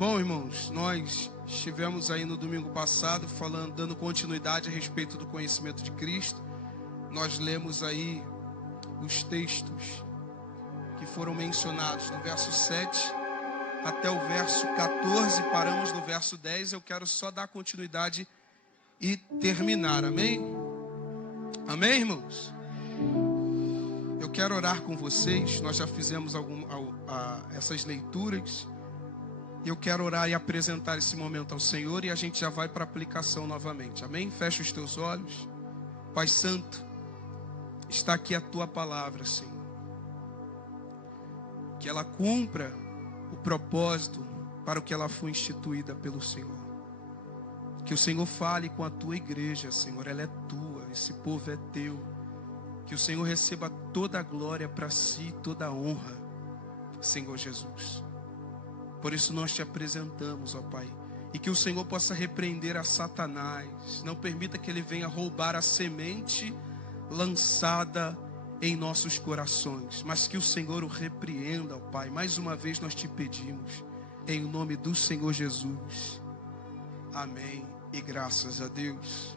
Bom, irmãos, nós estivemos aí no domingo passado dando continuidade a respeito do conhecimento de Cristo. Nós lemos aí os textos que foram mencionados no verso 7 até o verso 14, paramos no verso 10. Eu quero só dar continuidade e terminar, amém? Amém, irmãos? Eu quero orar com vocês. Nós já fizemos essas leituras. Eu quero orar e apresentar esse momento ao Senhor, e a gente já vai para a aplicação novamente, amém? Fecha os teus olhos. Pai Santo, está aqui a tua palavra, Senhor. Que ela cumpra o propósito para o que ela foi instituída pelo Senhor. Que o Senhor fale com a tua igreja, Senhor. Ela é tua, esse povo é teu. Que o Senhor receba toda a glória para si, toda a honra, Senhor Jesus. Por isso nós te apresentamos, ó Pai. E que o Senhor possa repreender a Satanás. Não permita que ele venha roubar a semente lançada em nossos corações. Mas que o Senhor o repreenda, ó Pai. Mais uma vez nós te pedimos. Em nome do Senhor Jesus. Amém. E graças a Deus.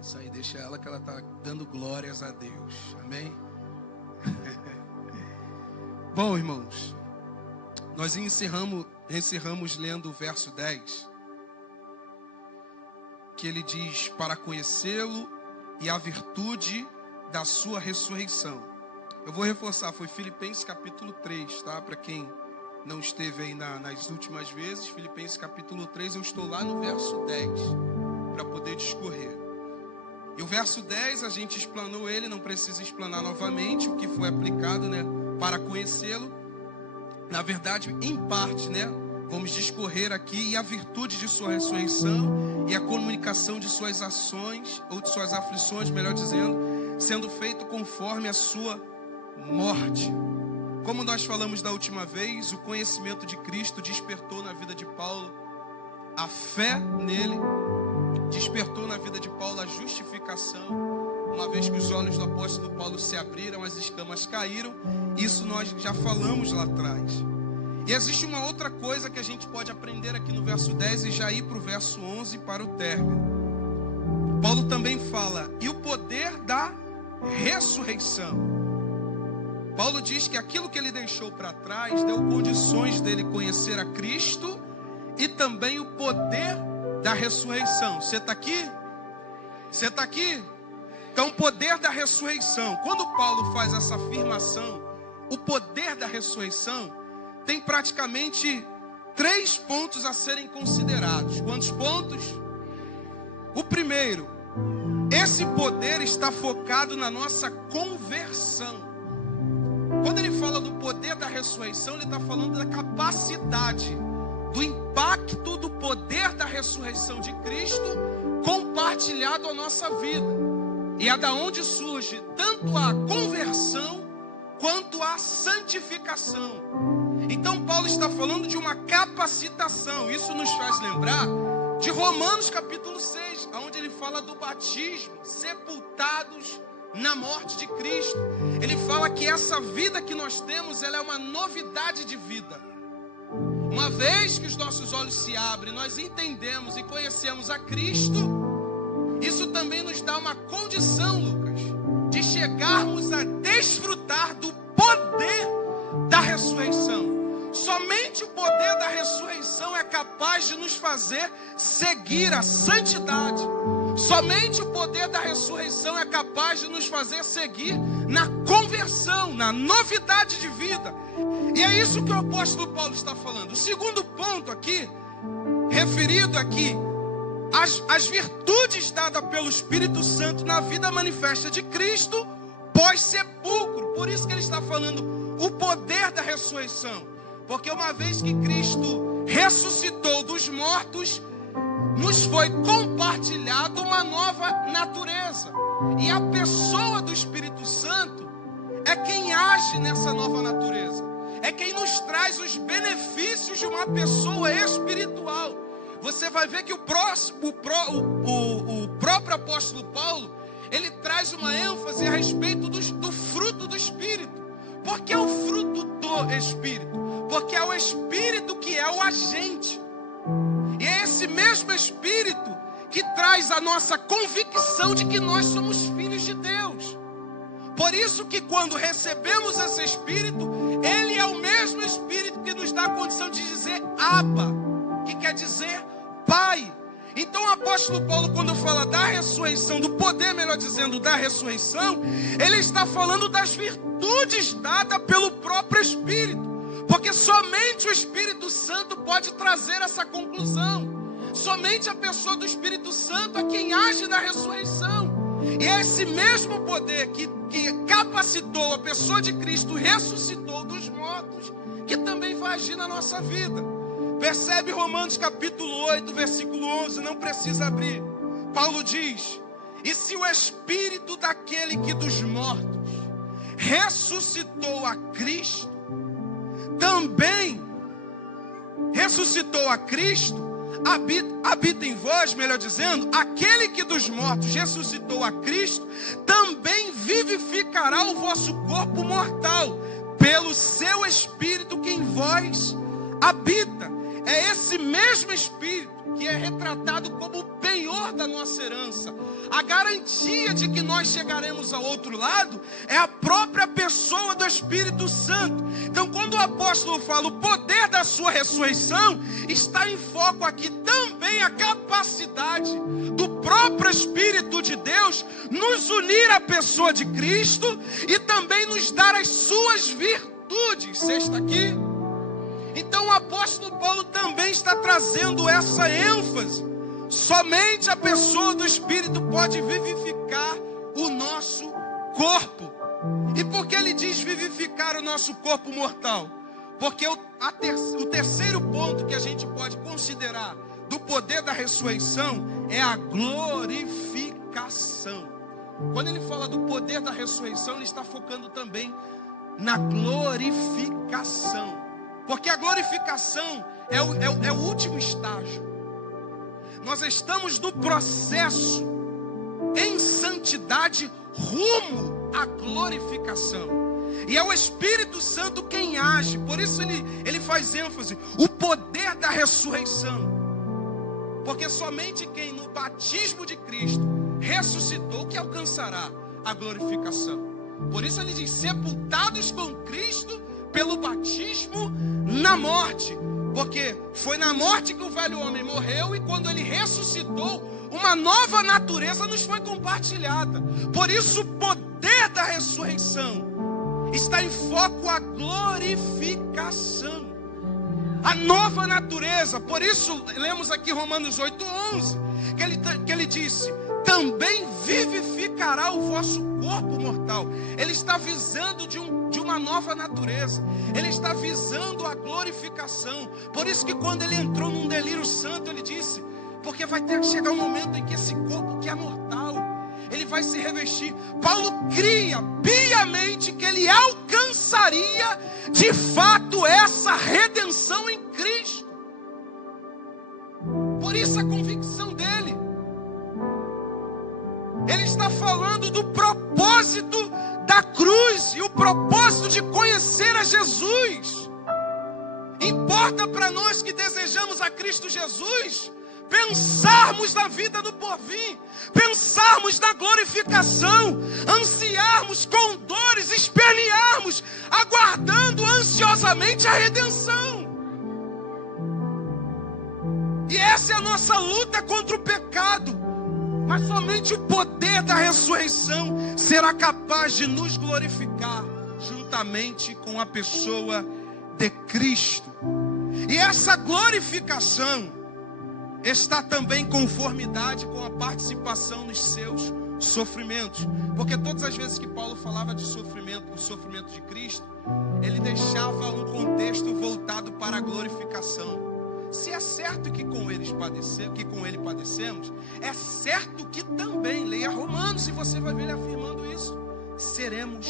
Isso aí, deixa ela que ela está dando glórias a Deus. Amém. Bom, irmãos, nós encerramos lendo o verso 10, que ele diz: para conhecê-lo e a virtude da sua ressurreição. Eu vou reforçar, foi Filipenses capítulo 3, tá? Para quem não esteve aí nas últimas vezes, Filipenses capítulo 3, eu estou lá no verso 10, para poder discorrer. E o verso 10, a gente explanou ele, não precisa explanar novamente o que foi aplicado, né? Para conhecê-lo. Na verdade, em parte, né? Vamos discorrer aqui, e a virtude de sua ressurreição e a comunicação de suas ações, ou de suas aflições, melhor dizendo, sendo feito conforme a sua morte. Como nós falamos da última vez, o conhecimento de Cristo despertou na vida de Paulo a fé nele, despertou na vida de Paulo a justificação. Uma vez que os olhos do apóstolo Paulo se abriram, as escamas caíram. Isso nós já falamos lá atrás. E existe uma outra coisa que a gente pode aprender aqui no verso 10 e já ir para o verso 11 para o término. Paulo também fala: e o poder da ressurreição. Paulo diz que aquilo que ele deixou para trás deu condições dele conhecer a Cristo e também o poder da ressurreição. Você está aqui? Você está aqui? Então, o poder da ressurreição. Quando Paulo faz essa afirmação, o poder da ressurreição, tem praticamente 3 pontos a serem considerados. Quantos pontos? O primeiro, esse poder está focado na nossa conversão. Quando ele fala do poder da ressurreição, ele está falando da capacidade, do impacto do poder da ressurreição de Cristo compartilhado à nossa vida. E é da onde surge tanto a conversão quanto a santificação. Então Paulo está falando de uma capacitação. Isso nos faz lembrar de Romanos capítulo 6, onde ele fala do batismo, sepultados na morte de Cristo. Ele fala que essa vida que nós temos, ela é uma novidade de vida. Uma vez que os nossos olhos se abrem, nós entendemos e conhecemos a Cristo, isso também nos dá uma condição, Lucas, de chegarmos a desfrutar do poder da ressurreição. Somente o poder da ressurreição é capaz de nos fazer seguir a santidade. Somente o poder da ressurreição é capaz de nos fazer seguir na conversão, na novidade de vida. E é isso que o apóstolo Paulo está falando. O segundo ponto aqui, referido aqui, as virtudes dadas pelo Espírito Santo na vida manifesta de Cristo pós-sepulcro. Por isso que ele está falando o poder da ressurreição. Porque uma vez que Cristo ressuscitou dos mortos, nos foi compartilhado uma nova natureza. E a pessoa do Espírito Santo é quem age nessa nova natureza. É quem nos traz os benefícios de uma pessoa espiritual. Você vai ver que o próprio apóstolo Paulo, ele traz uma ênfase a respeito do fruto do Espírito. Porque o o agente. E é esse mesmo Espírito que traz a nossa convicção de que nós somos filhos de Deus. Por isso que quando recebemos esse Espírito, ele é o mesmo Espírito que nos dá a condição de dizer Abba, que quer dizer Pai. Então o apóstolo Paulo, quando fala da ressurreição, do poder, melhor dizendo, da ressurreição, ele está falando das virtudes dadas pelo próprio Espírito. Porque somente o Espírito Santo pode trazer essa conclusão. Somente a pessoa do Espírito Santo é quem age na ressurreição. E é esse mesmo poder que capacitou a pessoa de Cristo, ressuscitou dos mortos, que também vai agir na nossa vida. Percebe Romanos capítulo 8, versículo 11, não precisa abrir. Paulo diz: e se o Espírito daquele que dos mortos ressuscitou a Cristo, também ressuscitou a Cristo, habita em vós, melhor dizendo, aquele que dos mortos ressuscitou a Cristo, também vivificará o vosso corpo mortal, pelo seu Espírito que em vós habita. É esse mesmo Espírito que é retratado como o penhor da nossa herança. A garantia de que nós chegaremos ao outro lado é a própria pessoa do Espírito Santo. Então, quando o apóstolo fala o poder da sua ressurreição, está em foco aqui também a capacidade do próprio Espírito de Deus nos unir à pessoa de Cristo e também nos dar as suas virtudes. Você está aqui? Então o apóstolo Paulo também está trazendo essa ênfase. Somente a pessoa do Espírito pode vivificar o nosso corpo. E por que ele diz vivificar o nosso corpo mortal? Porque o terceiro ponto que a gente pode considerar do poder da ressurreição é a glorificação. Quando ele fala do poder da ressurreição, ele está focando também na glorificação. Porque a glorificação é o último estágio. Nós estamos no processo em santidade rumo à glorificação. E é o Espírito Santo quem age. Por isso ele faz ênfase, o poder da ressurreição. Porque somente quem no batismo de Cristo ressuscitou que alcançará a glorificação. Por isso ele diz, sepultados com Cristo pelo batismo na morte. Porque foi na morte que o velho homem morreu, e quando ele ressuscitou, uma nova natureza nos foi compartilhada. Por isso o poder da ressurreição está em foco a glorificação, a nova natureza. Por isso lemos aqui Romanos 8:11, que ele disse, também vivificará o vosso corpo mortal. Ele está visando de uma nova natureza. Ele está visando a glorificação. Por isso que quando ele entrou num delírio santo, ele disse, porque vai ter que chegar um momento em que esse corpo que é mortal, ele vai se revestir. Paulo cria piamente que ele alcançaria de fato essa redenção em Cristo. Por isso a convicção dele. Ele está falando do propósito da cruz e o propósito de conhecer a Jesus. Importa para nós que desejamos a Cristo Jesus pensarmos na vida do porvir, pensarmos na glorificação, ansiarmos com dores, espernearmos, aguardando ansiosamente a redenção. E essa é a nossa luta contra o pecado. Mas somente o poder da ressurreição será capaz de nos glorificar juntamente com a pessoa de Cristo. E essa glorificação está também em conformidade com a participação nos seus sofrimentos. Porque todas as vezes que Paulo falava de sofrimento, o sofrimento de Cristo, ele deixava um contexto voltado para a glorificação. Se é certo que com ele padecemos, é certo que também, leia Romanos e você vai ver ele afirmando isso, seremos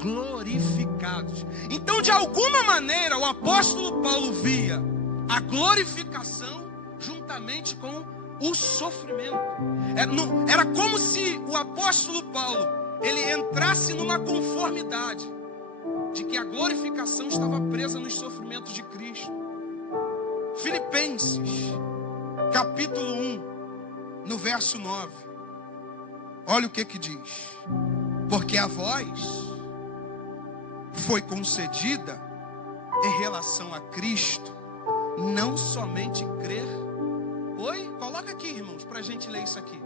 glorificados. Então, de alguma maneira, o apóstolo Paulo via a glorificação juntamente com o sofrimento. Era como se o apóstolo Paulo, ele entrasse numa conformidade de que a glorificação estava presa nos sofrimentos de Cristo. Filipenses, capítulo 1, no verso 9. Olha o que diz. Porque a vós foi concedida em relação a Cristo, não somente crer. Oi? Coloca aqui, irmãos, para a gente ler isso aqui.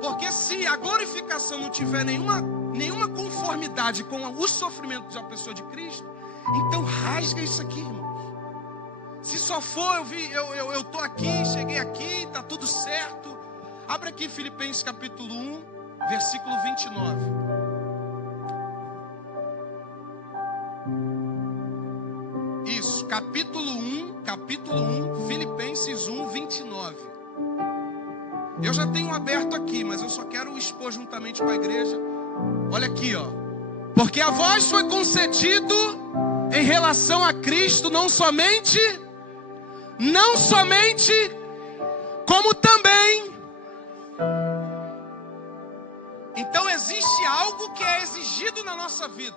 Porque se a glorificação não tiver nenhuma conformidade com o sofrimento da pessoa de Cristo, então rasga isso aqui, irmãos. Se só for, eu tô aqui, cheguei aqui, tá tudo certo. Abre aqui Filipenses capítulo 1, versículo 29. Isso, capítulo 1, Filipenses 1, 29. Eu já tenho aberto aqui, mas eu só quero expor juntamente com a igreja. Olha aqui, ó. Porque a vós foi concedido em relação a Cristo, não somente, como também. Então existe algo que é exigido na nossa vida.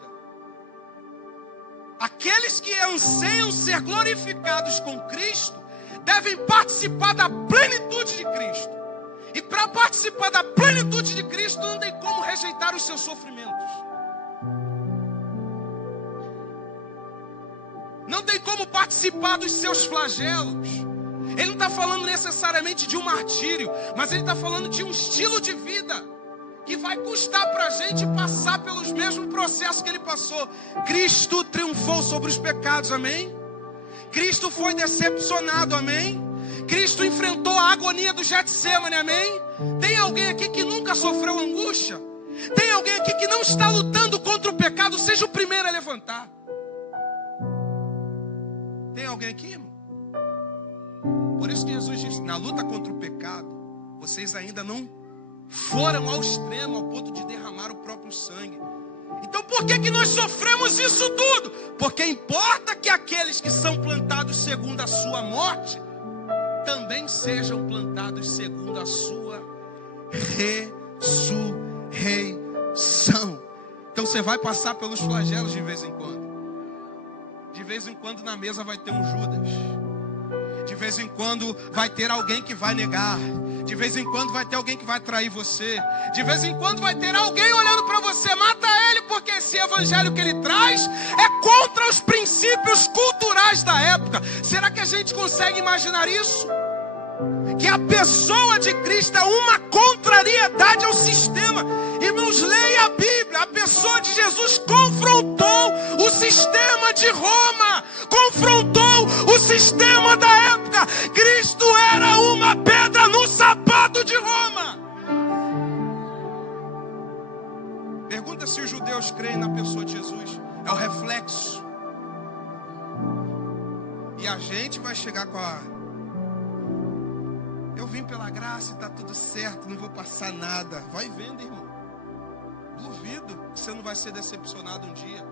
Aqueles que anseiam ser glorificados com Cristo devem participar da plenitude de Cristo. E para participar da plenitude de Cristo não tem como rejeitar os seus sofrimentos. Não tem como participar dos seus flagelos. Ele não está falando necessariamente de um martírio, mas ele está falando de um estilo de vida que vai custar para a gente passar pelos mesmos processos que ele passou. Cristo triunfou sobre os pecados, amém? Cristo foi decepcionado, amém? Cristo enfrentou a agonia do Getsemane, amém? Tem alguém aqui que nunca sofreu angústia? Tem alguém aqui que não está lutando contra o pecado? Seja o primeiro a levantar. Tem alguém aqui, irmão? Por isso que Jesus disse, na luta contra o pecado, vocês ainda não foram ao extremo, ao ponto de derramar o próprio sangue. Então por que nós sofremos isso tudo? Porque importa que aqueles que são plantados segundo a sua morte, também sejam plantados segundo a sua ressurreição. Então você vai passar pelos flagelos de vez em quando. De vez em quando na mesa vai ter um Judas. De vez em quando vai ter alguém que vai negar. De vez em quando vai ter alguém que vai trair você. De vez em quando vai ter alguém olhando para você. Mata ele, porque esse evangelho que ele traz é contra os princípios culturais da época. Será que a gente consegue imaginar isso? Que a pessoa de Cristo é uma contrariedade ao sistema. Irmãos, leia a Bíblia. A pessoa de Jesus confrontou o sistema de Roma, confrontou o sistema da época. Cristo era uma pedra no sapato de Roma. Pergunta se os judeus creem na pessoa de Jesus. É o reflexo. E a gente vai chegar com eu vim pela graça e está tudo certo, não vou passar nada. Vai vendo, irmão. Duvido que você não vai ser decepcionado um dia.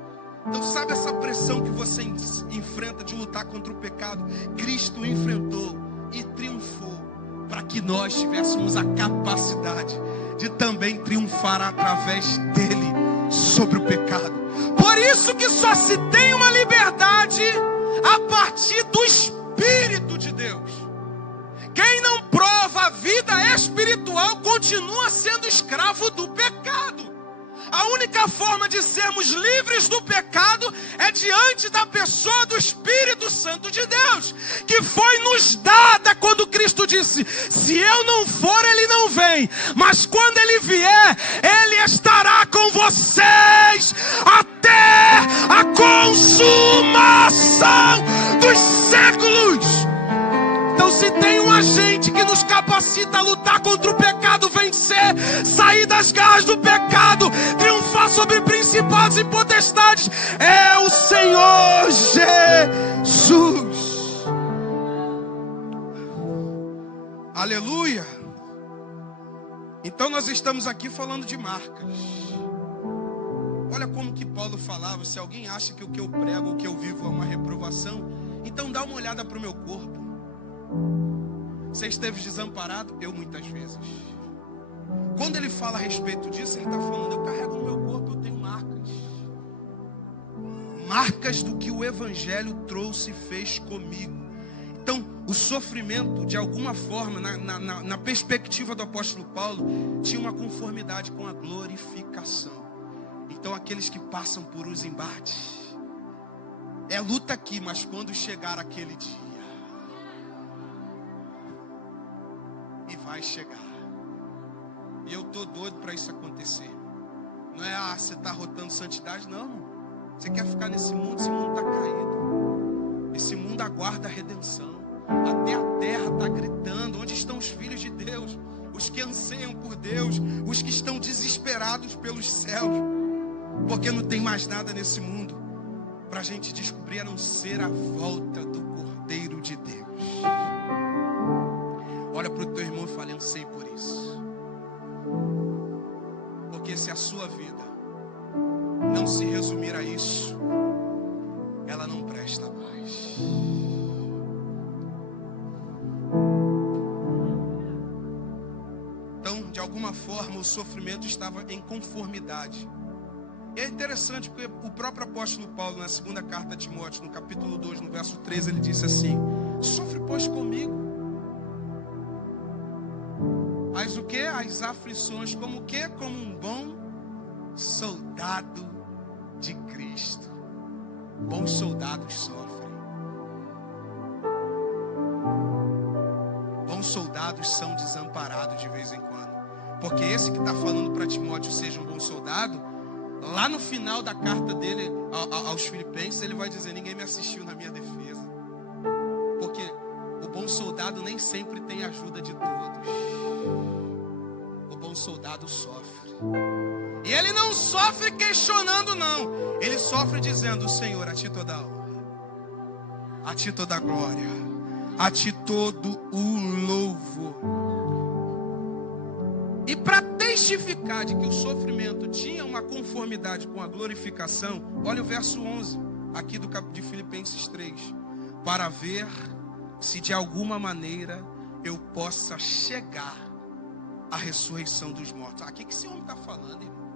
Então sabe essa pressão que você enfrenta de lutar contra o pecado? Cristo enfrentou e triunfou para que nós tivéssemos a capacidade de também triunfar através dele sobre o pecado. Por isso que só se tem uma liberdade a partir do Espírito de Deus. Quem não prova a vida espiritual continua sendo escravo do pecado. A única forma de sermos livres do pecado é diante da pessoa do Espírito Santo de Deus, que foi nos dada quando Cristo disse, se eu não for, ele não vem, mas quando ele vier, ele estará com vocês até a consumação dos séculos. Então se tem um agente que nos capacita a lutar contra o pecado, vencer, sair das garras do pecado, triunfar sobre principados e potestades, é o Senhor Jesus. Aleluia. Então nós estamos aqui falando de marcas. Olha como que Paulo falava, se alguém acha que o que eu prego, o que eu vivo é uma reprovação, então dá uma olhada para o meu corpo. Você esteve desamparado? Eu muitas vezes. Quando ele fala a respeito disso, ele está falando, eu carrego no meu corpo, eu tenho marcas. Marcas do que o Evangelho trouxe e fez comigo. o sofrimento, de alguma forma, na perspectiva do apóstolo Paulo, tinha uma conformidade com a glorificação. Então, aqueles que passam por os embates, é luta aqui, mas quando chegar aquele dia, e vai chegar, e eu tô doido para isso acontecer. Não é, você está rotando santidade, não. Você quer ficar nesse mundo, esse mundo está caído. Esse mundo aguarda a redenção. Até a terra está gritando. Onde estão os filhos de Deus? Os que anseiam por Deus, os que estão desesperados pelos céus. Porque não tem mais nada nesse mundo para a gente descobrir, a não ser a volta do Cordeiro de Deus. Olha para o teu irmão e fala: ansei por isso. Porque se a sua vida não se resumir a isso, ela não presta mais. Então, de alguma forma, o sofrimento estava em conformidade. É interessante porque o próprio apóstolo Paulo, na segunda carta a Timóteo, no capítulo 2, no verso 13, ele disse assim: sofre, pois, comigo as o que? As aflições, como o que? Como um bom soldado de Cristo. Bons soldados sofrem. Bons soldados são desamparados de vez em quando. Porque esse que está falando para Timóteo seja um bom soldado, lá no final da carta dele aos Filipenses, ele vai dizer: ninguém me assistiu na minha defesa. Porque o bom soldado nem sempre tem a ajuda de todos. O bom soldado sofre. E ele não sofre questionando, não. Ele sofre dizendo: Senhor, a ti toda a honra, a ti toda a glória, a ti todo o louvor. E para testificar de que o sofrimento tinha uma conformidade com a glorificação, olha o verso 11 aqui de Filipenses 3. Para ver se de alguma maneira eu possa chegar à ressurreição dos mortos. Aqui que esse homem está falando, irmão?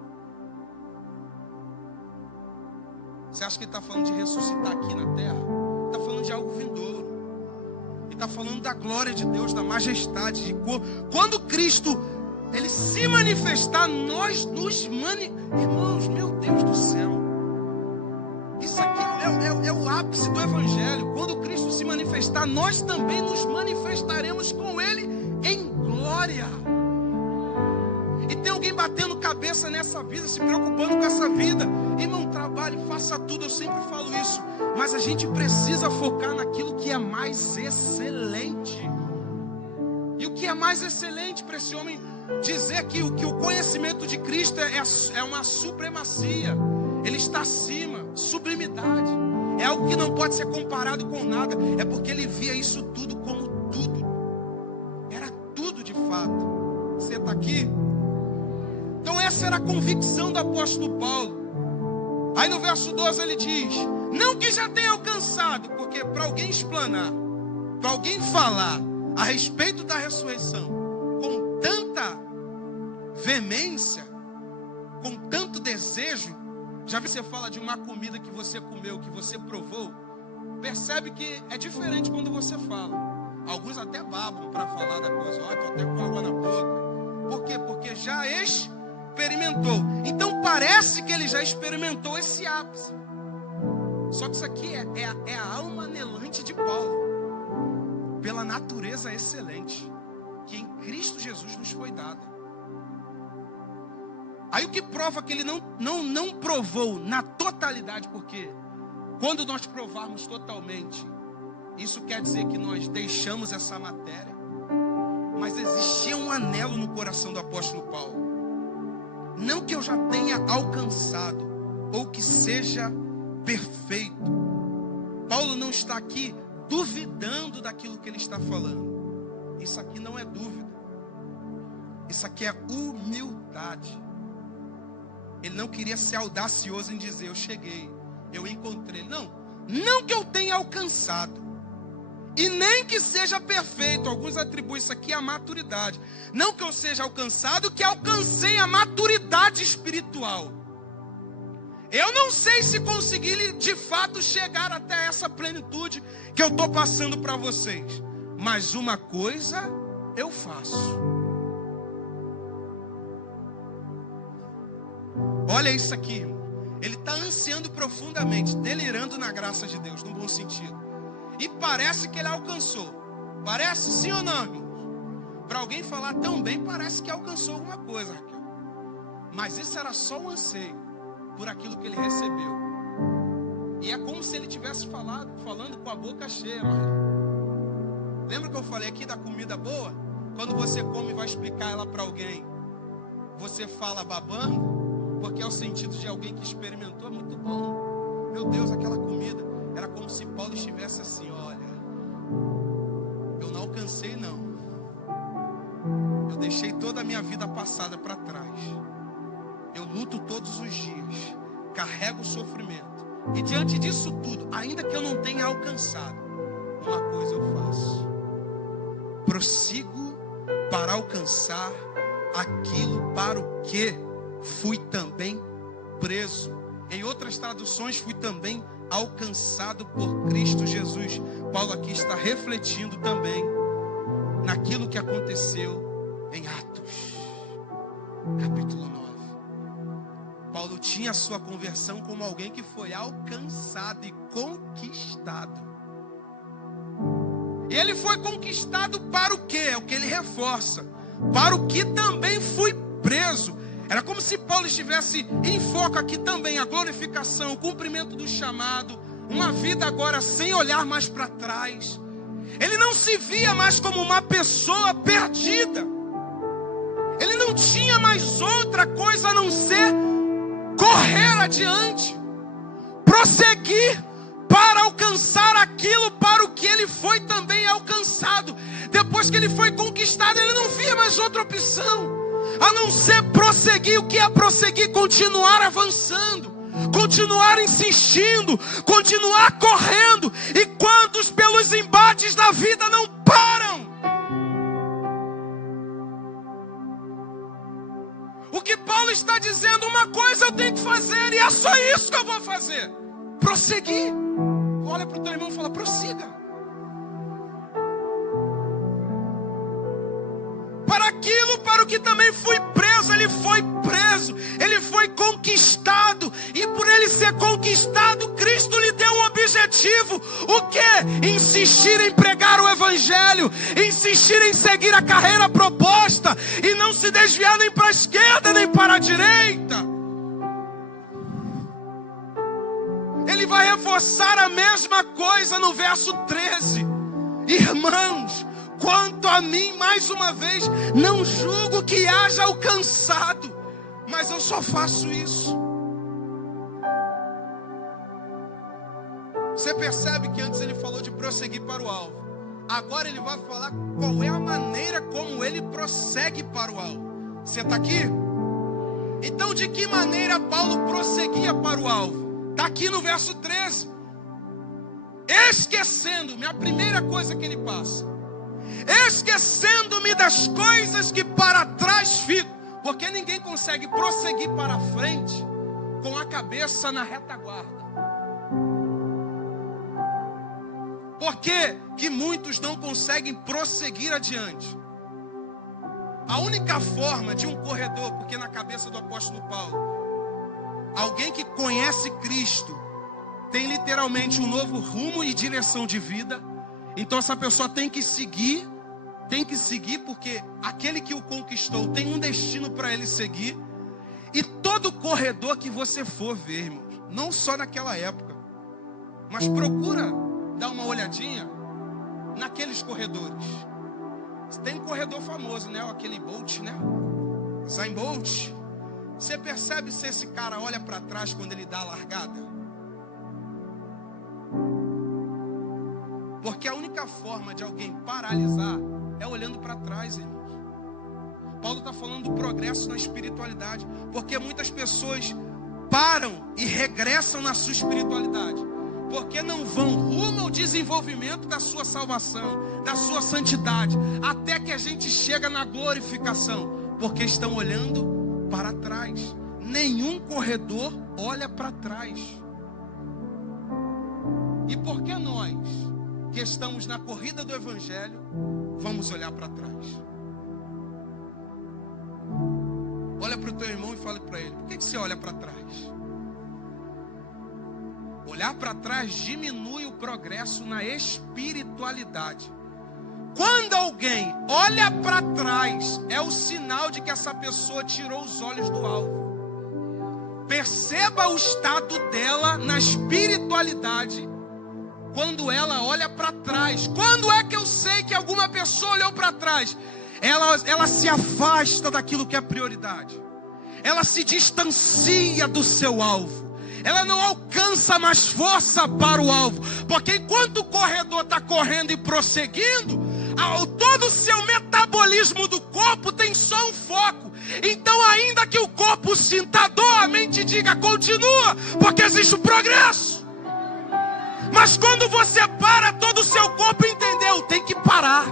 Você acha que ele está falando de ressuscitar aqui na terra? Está falando de algo vindouro. Ele está falando da glória de Deus, da majestade, de quando Cristo ele se manifestar, nós nos Irmãos, meu Deus do céu, isso aqui é o ápice do Evangelho. Quando Cristo se manifestar, nós também nos manifestaremos com Ele em glória. E tem alguém batendo cabeça nessa vida, se preocupando com essa vida. Irmão, trabalhe, faça tudo, eu sempre falo isso. Mas a gente precisa focar naquilo que é mais excelente. E o que é mais excelente para esse homem dizer que o conhecimento de Cristo é uma supremacia. Ele está acima, sublimidade. É algo que não pode ser comparado com nada. É porque ele via isso tudo como tudo. Era tudo de fato. Você está aqui? Então essa era a convicção do apóstolo Paulo. Aí no verso 12 ele diz: não que já tenha alcançado, porque para alguém explanar, para alguém falar a respeito da ressurreição com tanta veemência, com tanto desejo, já vi você fala de uma comida que você comeu, que você provou, percebe que é diferente quando você fala. Alguns até babam para falar da coisa. Olha, estou até com água na boca. Por quê? Porque já experimentou. Então parece que ele já experimentou esse ápice. Só que isso aqui é a alma anelante de Paulo, pela natureza excelente que em Cristo Jesus nos foi dada. Aí o que prova que ele não provou na totalidade, porque quando nós provarmos totalmente, isso quer dizer que nós deixamos essa matéria. Mas existia um anelo no coração do apóstolo Paulo. Não que eu já tenha alcançado, ou que seja perfeito. Paulo não está aqui duvidando daquilo que ele está falando. Isso aqui não é dúvida. Isso aqui é humildade. Ele não queria ser audacioso em dizer: eu cheguei, eu encontrei. Não que eu tenha alcançado, e nem que seja perfeito. Alguns atribuem isso aqui à maturidade. Não que eu seja alcançado, que alcancei a maturidade espiritual. Eu não sei se consegui de fato chegar até essa plenitude que eu estou passando para vocês. mas uma coisa eu faço. Olha isso aqui, irmão. Ele está ansiando profundamente, delirando na graça de Deus, no bom sentido. E parece que ele alcançou. Parece sim ou não, irmão? Para alguém falar tão bem, parece que alcançou alguma coisa, Raquel. Mas isso era só um anseio por aquilo que ele recebeu. E é como se ele estivesse falando com a boca cheia, Maria. Lembra que eu falei aqui da comida boa? Quando você come e vai explicar ela para alguém, você fala babando, porque é o sentido de alguém que experimentou, é muito bom. Meu Deus, aquela comida. Era como se Paulo estivesse assim, olha, eu não alcancei não. Eu deixei toda a minha vida passada para trás. Eu luto todos os dias, carrego o sofrimento. E diante disso tudo, ainda que eu não tenha alcançado, uma coisa eu faço: prossigo para alcançar aquilo para o que fui também preso. Em outras traduções, fui também alcançado por Cristo Jesus. Paulo aqui está refletindo também naquilo que aconteceu em Atos, capítulo 9. Paulo tinha a sua conversão como alguém que foi alcançado e conquistado. E ele foi conquistado para o quê? É o que ele reforça. Para o que também fui preso. Era como se Paulo estivesse em foco aqui também, a glorificação, o cumprimento do chamado, uma vida agora sem olhar mais para trás. Ele não se via mais como uma pessoa perdida. Ele não tinha mais outra coisa a não ser correr adiante, prosseguir para alcançar aquilo para o que ele foi também alcançado. Depois que ele foi conquistado, ele não via mais outra opção a não ser prosseguir. O que é prosseguir? Continuar avançando, continuar insistindo, continuar correndo. E quantos pelos embates da vida não param? O que Paulo está dizendo, uma coisa eu tenho que fazer, e é só isso que eu vou fazer: prosseguir. Olha para o teu irmão e fala: prossiga. Para aquilo para o que também fui preso. Ele foi preso, ele foi conquistado. E por ele ser conquistado, Cristo lhe deu um objetivo. O quê? Insistir em pregar o evangelho, insistir em seguir a carreira proposta, e não se desviar nem para a esquerda nem para a direita. Ele vai reforçar a mesma coisa no verso 13. Irmãos, quanto a mim, mais uma vez, não julgo que haja alcançado, mas eu só faço isso. Você percebe que antes ele falou de prosseguir para o alvo. Agora ele vai falar qual é a maneira como ele prossegue para o alvo. Você está aqui? Então, de que maneira Paulo prosseguia para o alvo? Está aqui no verso 13. Esquecendo-me, a primeira coisa que ele passa: esquecendo-me das coisas que para trás fico. Porque ninguém consegue prosseguir para frente com a cabeça na retaguarda. Por que muitos não conseguem prosseguir adiante? A única forma de um corredor, porque na cabeça do apóstolo Paulo, alguém que conhece Cristo tem literalmente um novo rumo e direção de vida. Então essa pessoa tem que seguir porque aquele que o conquistou tem um destino para ele seguir. E todo corredor que você for ver, irmãos, não só naquela época, mas procura dar uma olhadinha naqueles corredores. Tem um corredor famoso, né? Aquele Bolt, né? Usain Bolt. Você percebe se esse cara olha para trás quando ele dá a largada? Porque a única forma de alguém paralisar é olhando para trás, irmãos. Paulo está falando do progresso na espiritualidade, porque muitas pessoas param e regressam na sua espiritualidade, porque não vão rumo ao desenvolvimento da sua salvação, da sua santidade, até que a gente chega na glorificação, porque estão olhando para trás. Nenhum corredor olha para trás. E por que nós, que estamos na corrida do Evangelho, vamos olhar para trás. Olha para o teu irmão e fale para ele: por que você olha para trás? Olhar para trás diminui o progresso na espiritualidade. Quando alguém olha para trás, é o sinal de que essa pessoa tirou os olhos do alvo. Perceba o estado dela na espiritualidade quando ela olha para trás. Quando é que eu sei que alguma pessoa olhou para trás? Ela se afasta daquilo que é prioridade. Ela se distancia do seu alvo. Ela não alcança mais força para o alvo. Porque enquanto o corredor está correndo e prosseguindo, todo o seu metabolismo do corpo tem só um foco. Então, ainda que o corpo sinta dor, a mente diga: continua, porque existe o progresso. Mas quando você para, todo o seu corpo entendeu: tem que parar.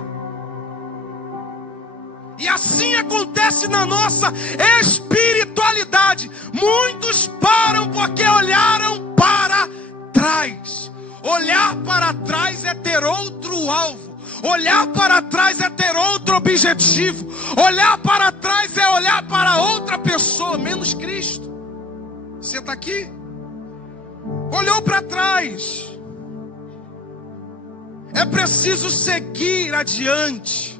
E assim acontece na nossa espiritualidade. Muitos param porque olharam para trás. Olhar para trás é ter outro alvo. Olhar para trás é ter outro objetivo. Olhar para trás é olhar para outra pessoa, menos Cristo. Você está aqui? Olhou para trás. É preciso seguir adiante.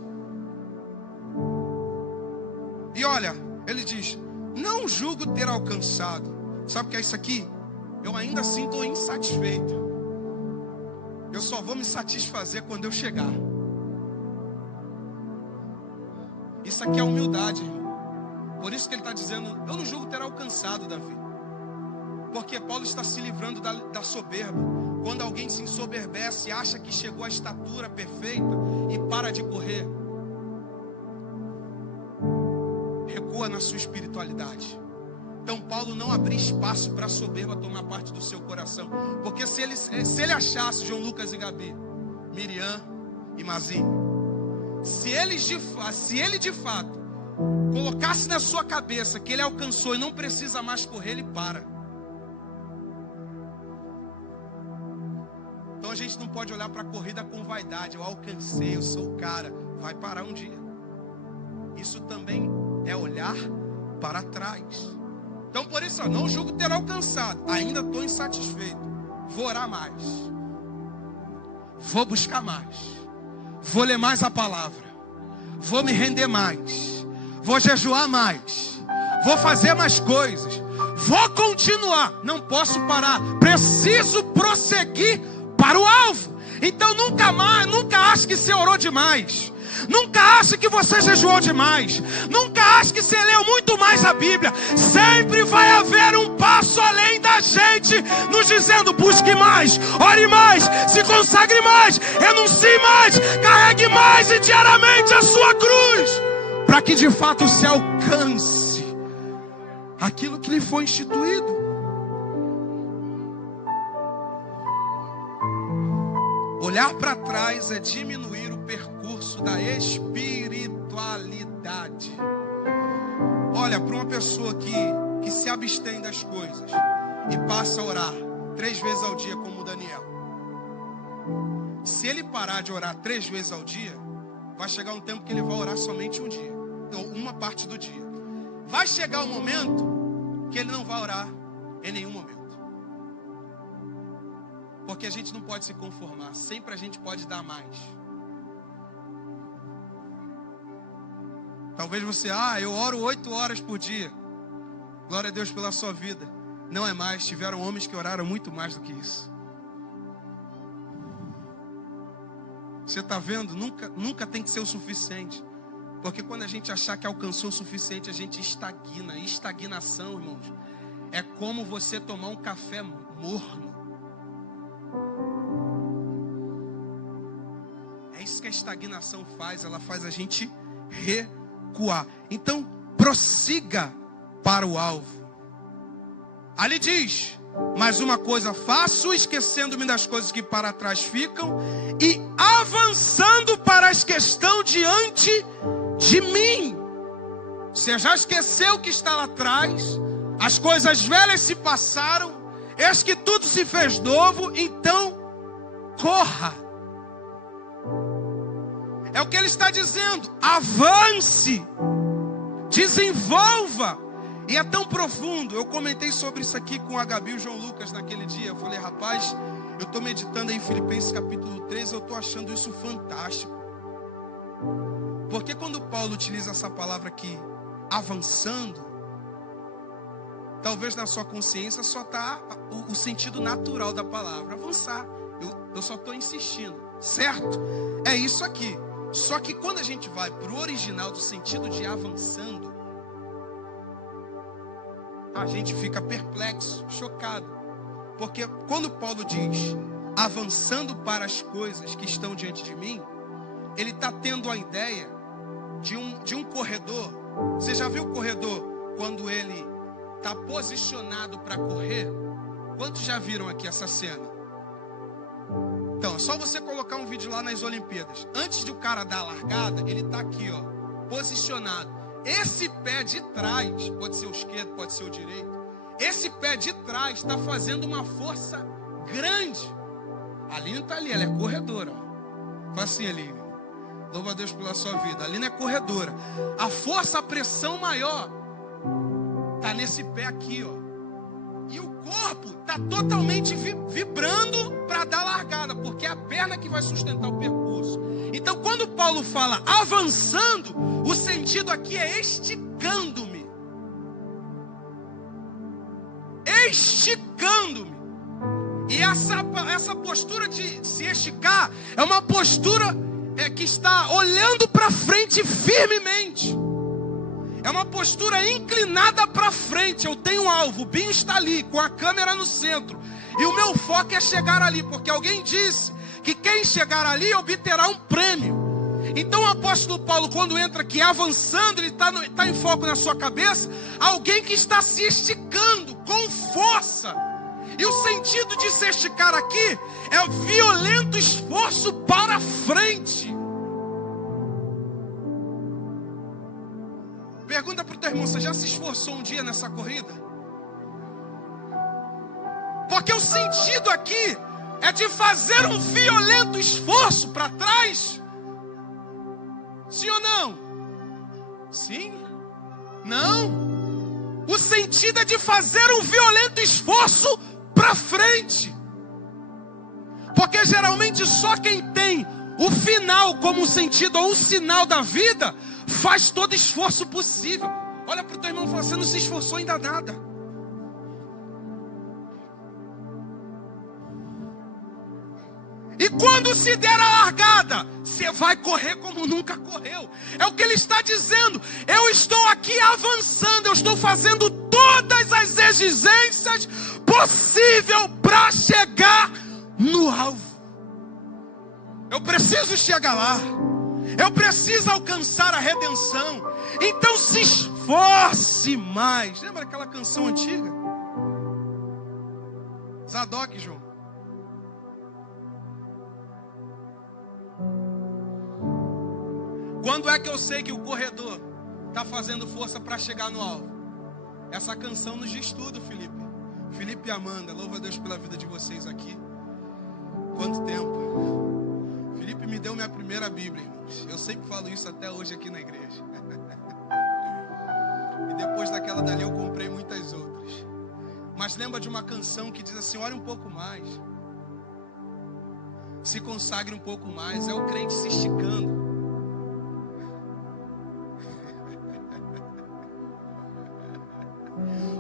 E olha, ele diz: não julgo ter alcançado. Sabe o que é isso aqui? Eu ainda assim estou insatisfeito. Eu só vou me satisfazer quando eu chegar. Isso aqui é humildade, irmão. Por isso que ele está dizendo: eu não julgo ter alcançado, Davi. Porque Paulo está se livrando da soberba. Quando alguém se ensoberbece, acha que chegou à estatura perfeita e para de correr, recua na sua espiritualidade. Então Paulo não abria espaço para a soberba tomar parte do seu coração. Porque se ele achasse João Lucas e Gabi, Miriam e Mazinho, se ele de fato colocasse na sua cabeça que ele alcançou e não precisa mais correr, ele para. Então a gente não pode olhar para a corrida com vaidade: eu alcancei, eu sou o cara. Vai parar um dia. Isso também é olhar para trás. Então por isso, não julgo ter alcançado, ainda estou insatisfeito. Vou orar mais, vou buscar mais, vou ler mais a palavra, vou me render mais, vou jejuar mais, vou fazer mais coisas, vou continuar. Não posso parar, preciso prosseguir para o alvo. Então nunca ache que você orou demais. Nunca ache que você jejuou demais. Nunca ache que você leu muito mais a Bíblia. Sempre vai haver um passo além da gente, nos dizendo: busque mais, ore mais, se consagre mais, renuncie mais, carregue mais e diariamente a sua cruz, para que de fato se alcance aquilo que lhe foi instituído. Olhar para trás é diminuir o percurso da espiritualidade. Olha, para uma pessoa que se abstém das coisas e passa a orar 3 vezes ao dia, como o Daniel, se ele parar de orar 3 vezes ao dia, vai chegar um tempo que ele vai orar somente um dia, ou uma parte do dia. Vai chegar um momento que ele não vai orar em nenhum momento. Porque a gente não pode se conformar. Sempre a gente pode dar mais. Talvez você: eu oro 8 horas por dia. Glória a Deus pela sua vida. Não é mais. Tiveram homens que oraram muito mais do que isso. Você está vendo? Nunca tem que ser o suficiente. Porque quando a gente achar que alcançou o suficiente, a gente estagna. E estagnação, irmãos, é como você tomar um café morno. É isso que a estagnação faz. Ela faz a gente recuar. Então, prossiga para o alvo. Ali diz: mas uma coisa faço, esquecendo-me das coisas que para trás ficam e avançando para as que estão diante de mim. Você já esqueceu o que está lá atrás, as coisas velhas se passaram, eis que tudo se fez novo. Então corra É o que ele está dizendo. Avance. Desenvolva. E é tão profundo. Eu comentei sobre isso aqui com a Gabi e o João Lucas naquele dia. Eu falei, rapaz, eu estou meditando aí em Filipenses capítulo 3. Eu estou achando isso fantástico. Porque quando Paulo utiliza essa palavra aqui, avançando, talvez na sua consciência só está o sentido natural da palavra, avançar. Eu só estou insistindo, certo? É isso aqui. Só que quando a gente vai para o original do sentido de avançando, a gente fica perplexo, chocado. Porque quando Paulo diz, avançando para as coisas que estão diante de mim, ele está tendo a ideia de um corredor. Você já viu o corredor quando ele está posicionado para correr? Quantos já viram aqui essa cena? Então, é só você colocar um vídeo lá nas Olimpíadas. Antes de o cara dar a largada, ele está aqui, ó, posicionado. Esse pé de trás, pode ser o esquerdo, pode ser o direito. Esse pé de trás está fazendo uma força grande. A Aline está ali, ela é corredora. Faz assim, Aline. Louva a Deus pela sua vida. A Aline é corredora. A força, a pressão maior está nesse pé aqui, ó. E o corpo está totalmente vibrando para dar largada, porque é a perna que vai sustentar o percurso. Então, quando Paulo fala avançando, o sentido aqui é esticando-me. Esticando-me. E essa postura de se esticar é uma postura que está olhando para frente firmemente. É uma postura inclinada para frente. Eu tenho um alvo, o Binho está ali, com a câmera no centro. E o meu foco é chegar ali, porque alguém disse que quem chegar ali obterá um prêmio. Então o apóstolo Paulo, quando entra aqui avançando, ele está em foco na sua cabeça. Alguém que está se esticando com força. E o sentido de se esticar aqui é o violento esforço para frente. Pergunta para o teu irmão, você já se esforçou um dia nessa corrida? Porque o sentido aqui é de fazer um violento esforço para trás. Sim ou não? Sim? Não? O sentido é de fazer um violento esforço para frente. Porque geralmente só quem tem o final como sentido ou um sinal da vida faz todo esforço possível. Olha para o teu irmão e fala, você não se esforçou ainda nada. E quando se der a largada, você vai correr como nunca correu. É o que ele está dizendo. Eu estou aqui avançando, eu estou fazendo todas as exigências possíveis para chegar no alvo. Eu preciso chegar lá. Eu preciso alcançar a redenção. Então se esforce mais. Lembra aquela canção antiga? Zadok, João. Quando é que eu sei que o corredor está fazendo força para chegar no alvo? Essa canção nos diz tudo, Felipe. Felipe e Amanda, louva a Deus pela vida de vocês aqui. Quanto tempo? Felipe me deu minha primeira Bíblia, irmãos. Eu sempre falo isso até hoje aqui na igreja. E depois daquela dali eu comprei muitas outras. Mas lembra de uma canção que diz assim, ore um pouco mais. Se consagre um pouco mais. É o crente se esticando.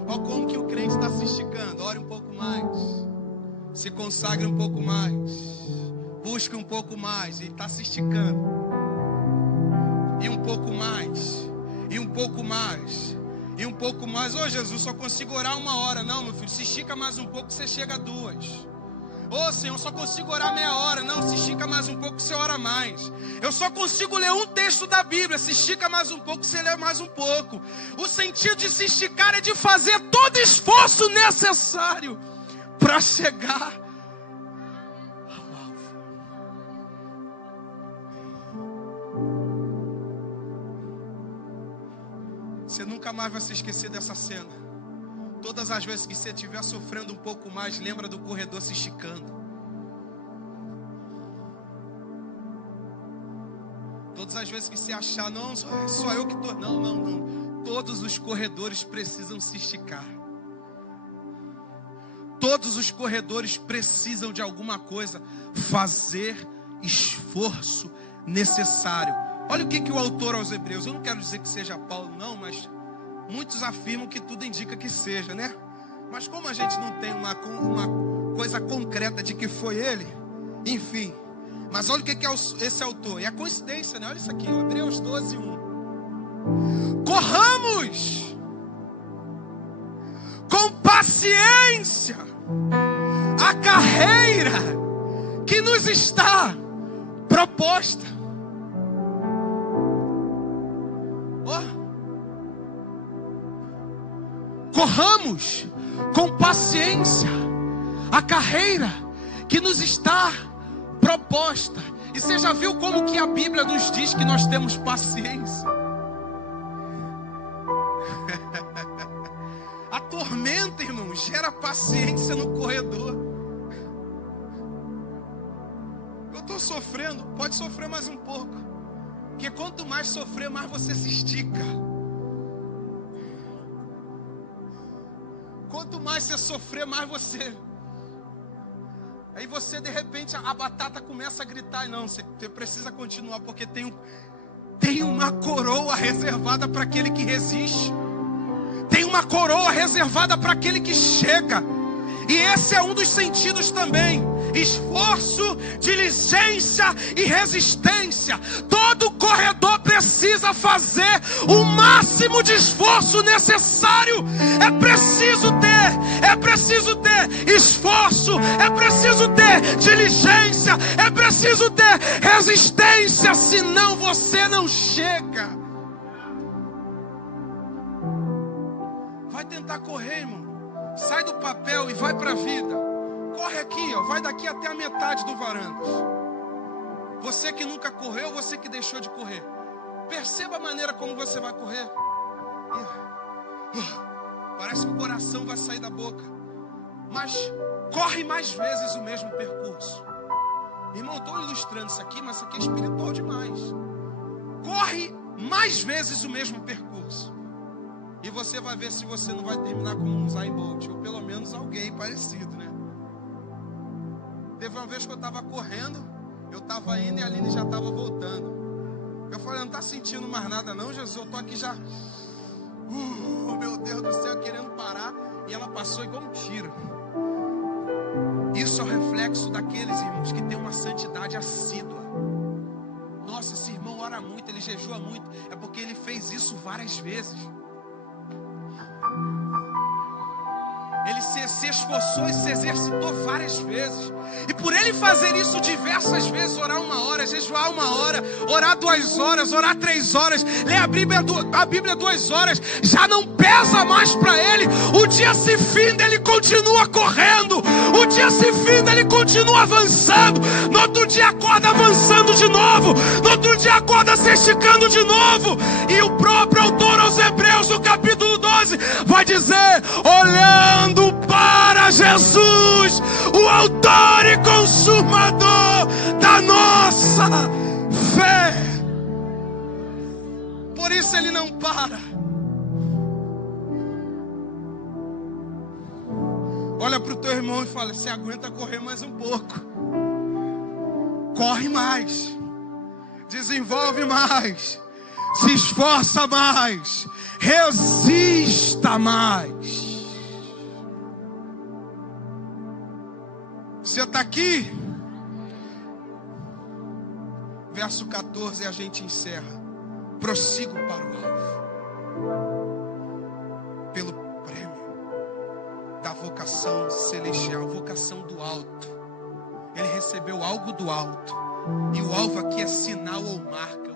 Olha como que o crente está se esticando. Ore um pouco mais. Se consagre um pouco mais. Busque um pouco mais. Ele está se esticando. E um pouco mais. E um pouco mais. E um pouco mais. Ô Jesus, só consigo orar 1 hora. Não, meu filho, se estica mais um pouco, você chega a 2. Ô Senhor, só consigo orar meia hora. Não, se estica mais um pouco, você ora mais. Eu só consigo ler um texto da Bíblia. Se estica mais um pouco, você lê mais um pouco. O sentido de se esticar é de fazer todo esforço necessário para chegar ao alvo. Você nunca mais vai se esquecer dessa cena. Todas as vezes que você estiver sofrendo um pouco mais, lembra do corredor se esticando. Todas as vezes que você achar, não, só eu que estou. Não. Todos os corredores precisam se esticar. Todos os corredores precisam de alguma coisa, fazer esforço necessário. Olha o que o autor aos Hebreus, eu não quero dizer que seja Paulo não, mas muitos afirmam que tudo indica que seja, né? Mas como a gente não tem uma coisa concreta de que foi ele, enfim. Mas olha o que é esse autor, e a coincidência, né? Olha isso aqui, Hebreus 12:1. Corramos com paciência a carreira que nos está proposta. Corramos com paciência a carreira que nos está proposta. E você já viu como que a Bíblia nos diz que nós temos paciência? A tormenta, irmão, gera paciência no corredor. Eu estou sofrendo, pode sofrer mais um pouco, porque quanto mais sofrer, mais você se estica. Quanto mais você sofrer, mais você... Aí você, de repente, a batata começa a gritar. Não, você precisa continuar, porque tem uma coroa reservada para aquele que resiste. Tem uma coroa reservada para aquele que chega. E esse é um dos sentidos também. Esforço, diligência e resistência. Todo corredor precisa fazer o máximo de esforço necessário. É preciso ter esforço, é preciso ter diligência, é preciso ter resistência, senão você não chega. Vai tentar correr, irmão. Sai do papel e vai para a vida. Corre aqui, ó, vai daqui até a metade do Varandas. Você que nunca correu, você que deixou de correr, perceba a maneira como você vai correr. Parece que o coração vai sair da boca. Mas corre mais vezes o mesmo percurso. Irmão, eu estou ilustrando isso aqui, mas isso aqui é espiritual demais. Corre mais vezes o mesmo percurso. E você vai ver se você não vai terminar como um Usain Bolt, ou pelo menos alguém parecido, né? Teve uma vez que eu estava correndo, eu estava indo e a Aline já estava voltando. Eu falei, não está sentindo mais nada não, Jesus? Eu estou aqui já... meu Deus do céu, querendo parar. E ela passou igual um tiro. Isso é o reflexo daqueles irmãos que têm uma santidade assídua. Nossa, esse irmão ora muito, ele jejua muito. É porque ele fez isso várias vezes. Ele se esforçou e se exercitou várias vezes. E por ele fazer isso diversas vezes, orar 1 hora, jejuar 1 hora, orar 2 horas, orar 3 horas, ler a Bíblia 2 horas, já não pesa mais para ele. O dia se finda, ele continua correndo. O dia se finda, ele continua avançando. No outro dia acorda avançando de novo. No outro dia acorda se esticando de novo. E o próprio autor aos Hebreus, no capítulo 12, vai dizer, olhando para Jesus, o autor e consumador da nossa fé. Por isso ele não para. Olha para o teu irmão e fala, você aguenta correr mais um pouco. Corre mais. Desenvolve mais. Se esforça mais. Resista mais. Você está aqui? Verso 14 a gente encerra. Prossigo para o alvo. Pelo prêmio da vocação celestial, vocação do alto. Ele recebeu algo do alto. E o alvo aqui é sinal ou marca.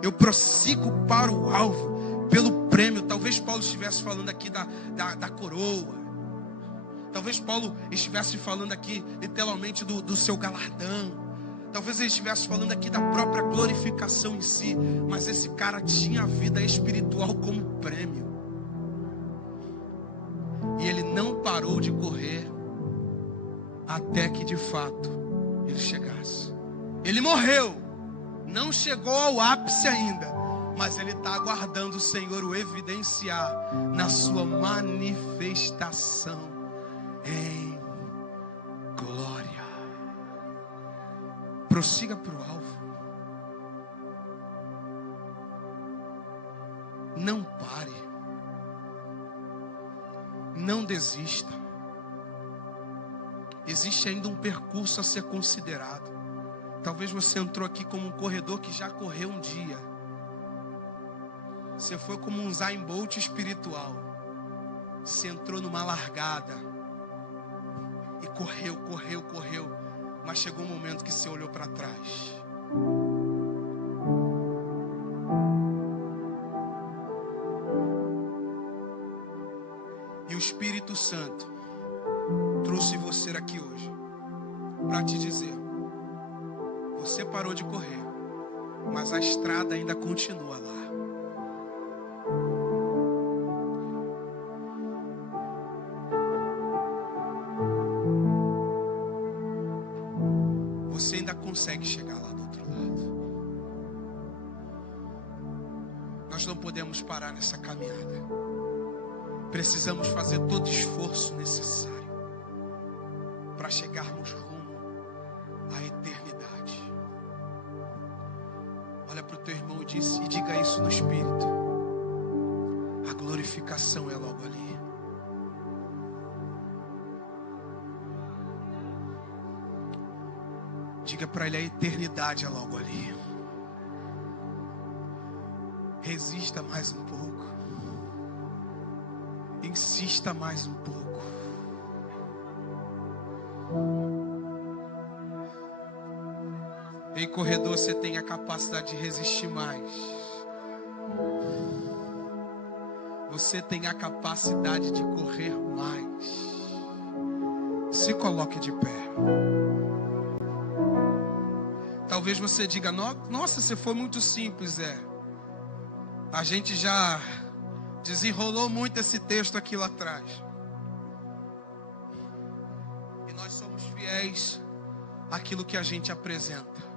Eu prossigo para o alvo. Pelo prêmio. Talvez Paulo estivesse falando aqui da coroa. Talvez Paulo estivesse falando aqui literalmente do seu galardão. Talvez ele estivesse falando aqui da própria glorificação em si. Mas esse cara tinha a vida espiritual como prêmio. E ele não parou de correr até que de fato ele chegasse. Ele morreu Não chegou ao ápice ainda, mas ele está aguardando o Senhor o evidenciar na sua manifestação em glória. Prossiga para o alvo. Não pare. Não desista. Existe ainda um percurso a ser considerado. Talvez você entrou aqui como um corredor que já correu um dia. Você foi como um Usain Bolt espiritual. Você entrou numa largada e correu. Mas chegou um momento que você olhou para trás. E o Espírito Santo trouxe você aqui hoje para te dizer: você parou de correr, mas a estrada ainda continua lá. Você ainda consegue chegar lá do outro lado. Nós não podemos parar nessa caminhada. Precisamos fazer todo o esforço necessário para chegarmos rumo à eternidade. Olha para o teu irmão e diga isso no Espírito. A glorificação é logo ali. Diga para ele: a eternidade é logo ali. Resista mais um pouco. Insista mais um pouco. Em corredor você tem a capacidade de resistir mais. Você tem a capacidade de correr mais. Se coloque de pé. Talvez você diga: nossa, você foi muito simples. A gente já desenrolou muito esse texto aqui lá atrás. E nós somos fiéis àquilo que a gente apresenta.